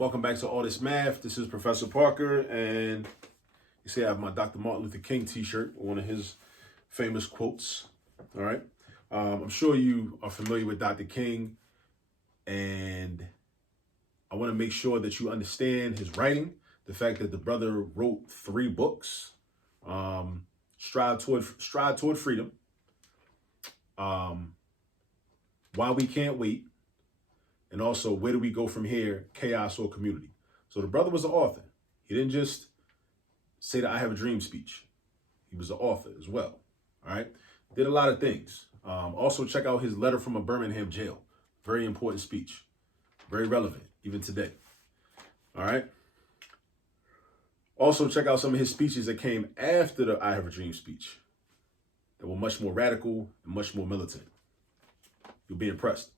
Welcome back to All This Math. This is Professor Parker, and you see I have my Dr. Martin Luther King t-shirt, one of his famous quotes. All right. I'm sure you are familiar with Dr. King, and I want to make sure that you understand his writing, the fact that the brother wrote 3 books, Strive Toward Freedom, Why We Can't Wait, and also Where Do We Go From Here, Chaos or Community. So the brother was an author. He didn't just say the I Have a Dream speech. He was an author as well. All right. Did a lot of things. Also check out his letter from a Birmingham jail. Very important speech. Very relevant, even today. All right. Also check out some of his speeches that came after the I Have a Dream speech that were much more radical and much more militant. You'll be impressed.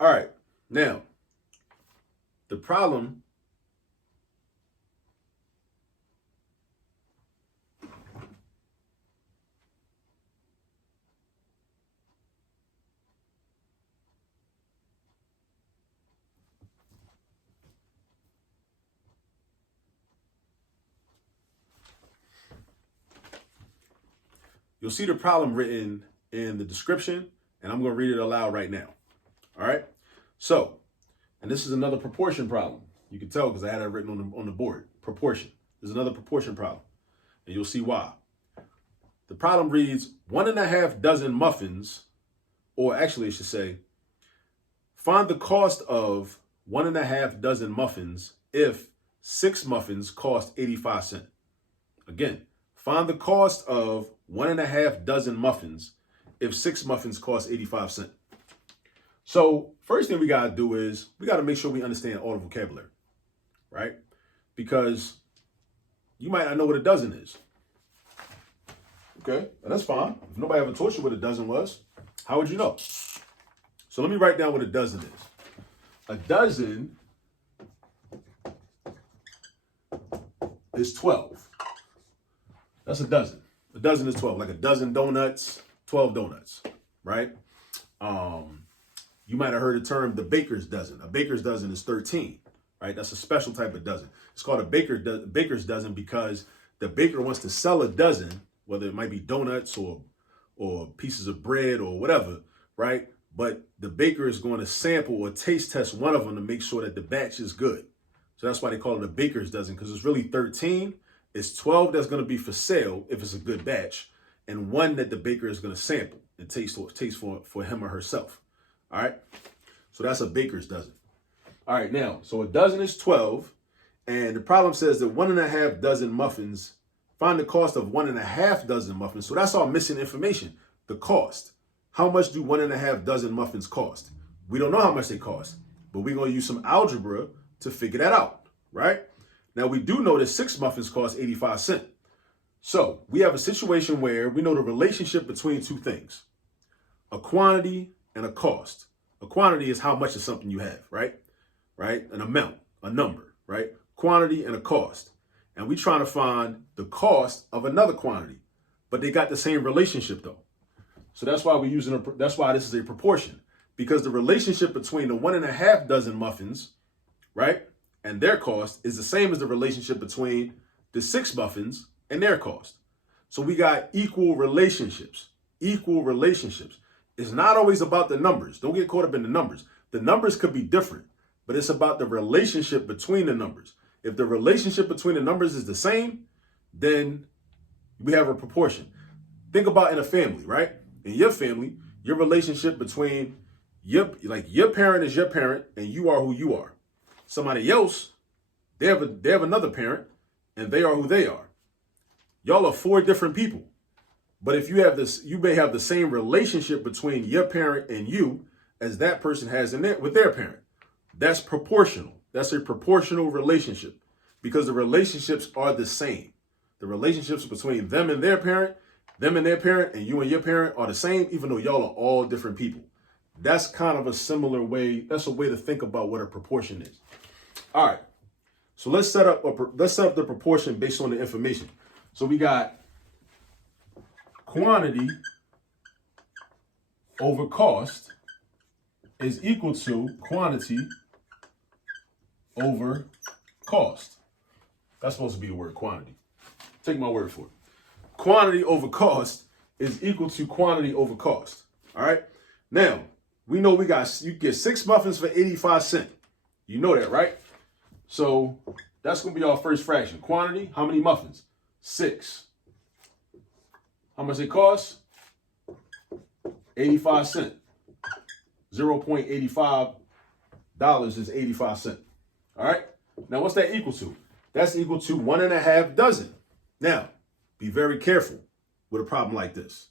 All right. Now, the problem you'll see the problem written in the description, and I'm going to read it aloud right now. All right. So, and this is another proportion problem. You can tell because I had it written on the board. Proportion. There's another proportion problem, and you'll see why. The problem reads 1.5 dozen muffins, or actually I should say, find the cost of 1.5 dozen muffins if 6 muffins cost 85 cents. Again, find the cost of 1.5 dozen muffins if 6 muffins cost 85 cents. So first thing we got to do is we got to make sure we understand all the vocabulary, right? Because you might not know what a dozen is. Okay, and that's fine. If nobody ever taught you what a dozen was, how would you know? So let me write down what a dozen is. A dozen is 12. That's a dozen. A dozen is 12, like a dozen donuts, 12 donuts, right? You might have heard the term the baker's dozen. A baker's dozen is 13, right? That's a special type of dozen. It's called a baker's dozen because the baker wants to sell a dozen, whether it might be donuts or pieces of bread or whatever, right? But the baker is going to sample or taste test one of them to make sure that the batch is good. So that's why they call it a baker's dozen, because it's really 13. It's 12 that's going to be for sale if it's a good batch, and 1 that the baker is going to sample and taste for him or herself. All right. So that's a baker's dozen. All right. Now, so a dozen is 12. And the problem says that 1.5 dozen muffins, find the cost of 1.5 dozen muffins. So that's all missing information. The cost. How much do 1.5 dozen muffins cost? We don't know how much they cost, but we're going to use some algebra to figure that out. Right. Now, we do know that 6 muffins cost 85 cents. So we have a situation where we know the relationship between 2 things, a quantity and a cost. A quantity is how much of something you have, right? Right? An amount, a number, right? Quantity and a cost. And we're trying to find the cost of another quantity, but they got the same relationship though. So that's why that's why this is a proportion, because the relationship between the 1.5 dozen muffins, right, and their cost is the same as the relationship between the 6 muffins and their cost. So we got equal relationships. It's not always about the numbers. Don't get caught up in the numbers. The numbers could be different, but it's about the relationship between the numbers. If the relationship between the numbers is the same, then we have a proportion. Think about in a family, right? In your family, your relationship between your parent is your parent and you are who you are. Somebody else, they have another parent and they are who they are. Y'all are 4 different people. But if you have this, you may have the same relationship between your parent and you as that person has with their parent. That's proportional. That's a proportional relationship because the relationships are the same. The relationships between them and their parent, and you and your parent are the same, even though y'all are all different people. That's kind of a similar way. That's a way to think about what a proportion is. All right. So let's set up the proportion based on the information. So we got quantity over cost is equal to quantity over cost. That's supposed to be the word quantity. Take my word for it. Quantity over cost is equal to quantity over cost. All right. Now, we know you get 6 muffins for 85 cents. You know that, right? So that's going to be our first fraction. Quantity, how many muffins? 6. How much it costs? 85 cents. $0.85 is 85 cents. All right. Now, what's that equal to? That's equal to 1.5 dozen. Now, be very careful with a problem like this,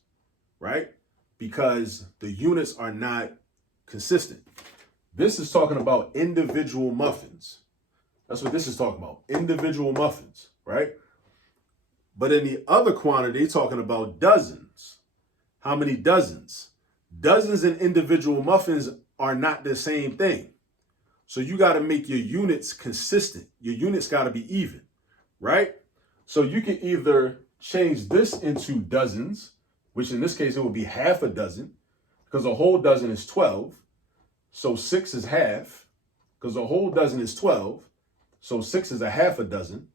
right? Because the units are not consistent. This is talking about individual muffins. That's what this is talking about, individual muffins, right? But in the other quantity, talking about dozens. How many dozens? Dozens and individual muffins are not the same thing. So you got to make your units consistent. Your units got to be even, right? So you can either change this into dozens, which in this case, it would be half a dozen, because a whole dozen is 12. So 6 is half, because a whole dozen is 12. So 6 is a half a dozen.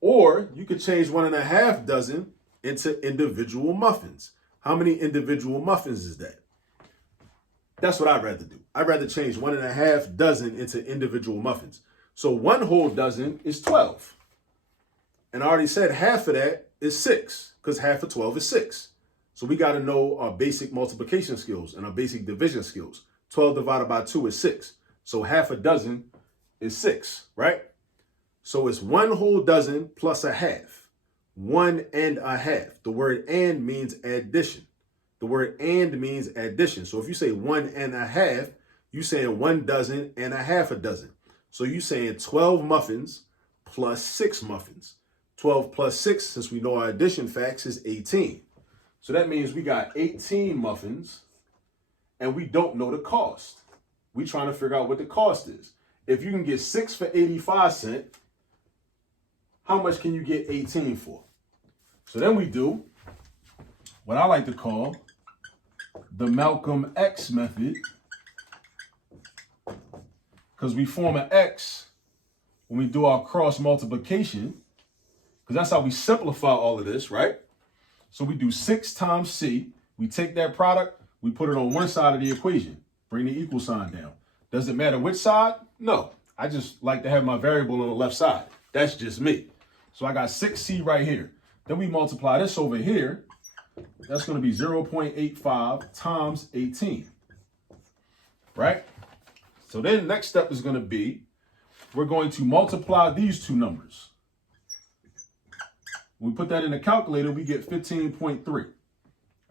Or you could change 1.5 dozen into individual muffins. How many individual muffins is that? That's what I'd rather do. I'd rather change 1.5 dozen into individual muffins. So 1 whole dozen is 12. And I already said half of that is 6, because half of 12 is 6. So we got to know our basic multiplication skills and our basic division skills. 12 divided by 2 is 6. So half a dozen is 6, right? So it's 1 whole dozen plus a half. 1.5. The word and means addition. The word and means addition. So if you say 1.5, you're saying 1 dozen and a half a dozen. So you're saying 12 muffins plus 6 muffins. 12 plus 6, since we know our addition facts, is 18. So that means we got 18 muffins and we don't know the cost. We're trying to figure out what the cost is. If you can get 6 for 85 cents, how much can you get 18 for? So then we do what I like to call the Malcolm X method, because we form an X when we do our cross multiplication, because that's how we simplify all of this, right? So we do 6 times C. We take that product, we put it on one side of the equation, bring the equal sign down. Does it matter which side? No. I just like to have my variable on the left side. That's just me. So I got 6C right here. Then we multiply this over here. That's going to be 0.85 times 18, right? So then next step is going to be, we're going to multiply these two numbers. When we put that in the calculator, we get 15.3,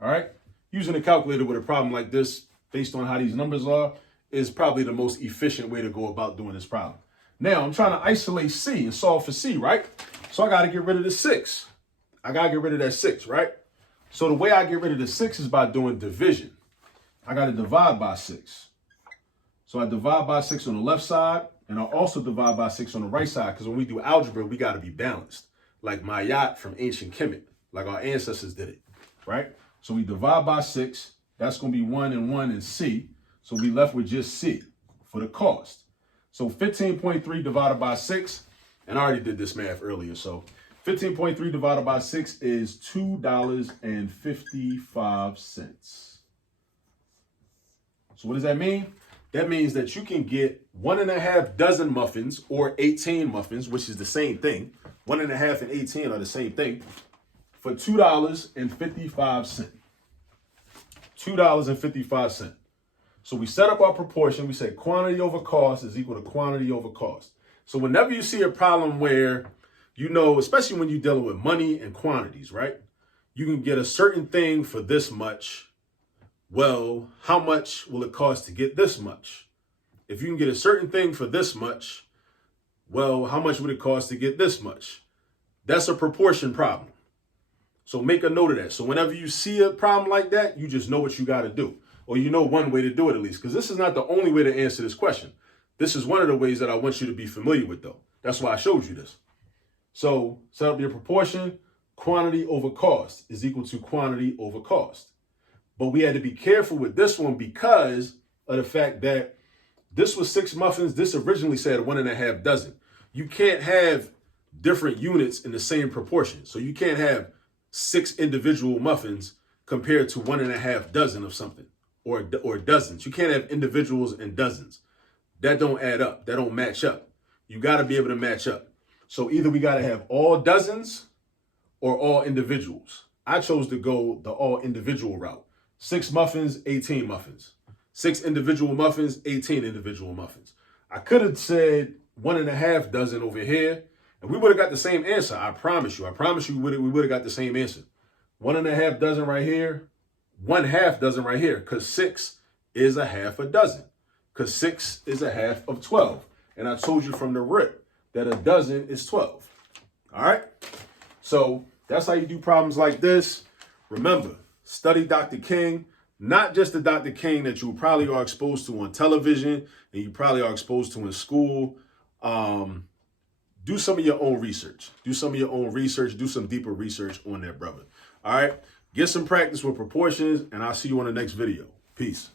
all right? Using a calculator with a problem like this, based on how these numbers are, is probably the most efficient way to go about doing this problem. Now, I'm trying to isolate C and solve for C, right? So I got to get rid of the 6. I got to get rid of that 6, right? So the way I get rid of the 6 is by doing division. I got to divide by 6. So I divide by 6 on the left side, and I also divide by 6 on the right side, because when we do algebra, we got to be balanced, like Mayat from ancient Kemet, like our ancestors did it, right? So we divide by 6. That's going to be 1 and 1 and C. So we left with just C for the cost. So 15.3 divided by 6, and I already did this math earlier, so 15.3 divided by 6 is $2.55. So what does that mean? That means that you can get 1.5 dozen muffins or 18 muffins, which is the same thing. 1.5 and 18 are the same thing, for $2.55. $2.55. So we set up our proportion. We say quantity over cost is equal to quantity over cost. So whenever you see a problem where, you know, especially when you're dealing with money and quantities, right? You can get a certain thing for this much. Well, how much will it cost to get this much? If you can get a certain thing for this much, well, how much would it cost to get this much? That's a proportion problem. So make a note of that. So whenever you see a problem like that, you just know what you got to do. Or you know one way to do it at least, because this is not the only way to answer this question. This is one of the ways that I want you to be familiar with, though. That's why I showed you this. So set up your proportion. Quantity over cost is equal to quantity over cost. But we had to be careful with this one because of the fact that This was 6 muffins. This originally said 1.5 dozen. You can't have different units in the same proportion. So you can't have 6 individual muffins compared to 1.5 dozen of something, or dozens. You can't have individuals and dozens. That don't add up. That don't match up. You got to be able to match up. So either we got to have all dozens or all individuals. I chose to go the all individual route. 6 muffins, 18 muffins. 6 individual muffins, 18 individual muffins. I could have said 1.5 dozen over here, and we would have got the same answer. I promise you. I promise you we would have got the same answer. 1.5 dozen right here, 1/2 dozen right here, because 6 is a half a dozen. Because 6 is a half of 12. And I told you from the rip that a dozen is 12. All right? So that's how you do problems like this. Remember, study Dr. King, not just the Dr. King that you probably are exposed to on television and you probably are exposed to in school. Do some of your own research. Do some of your own research. Do some deeper research on that brother. All right? Get some practice with proportions, and I'll see you on the next video. Peace.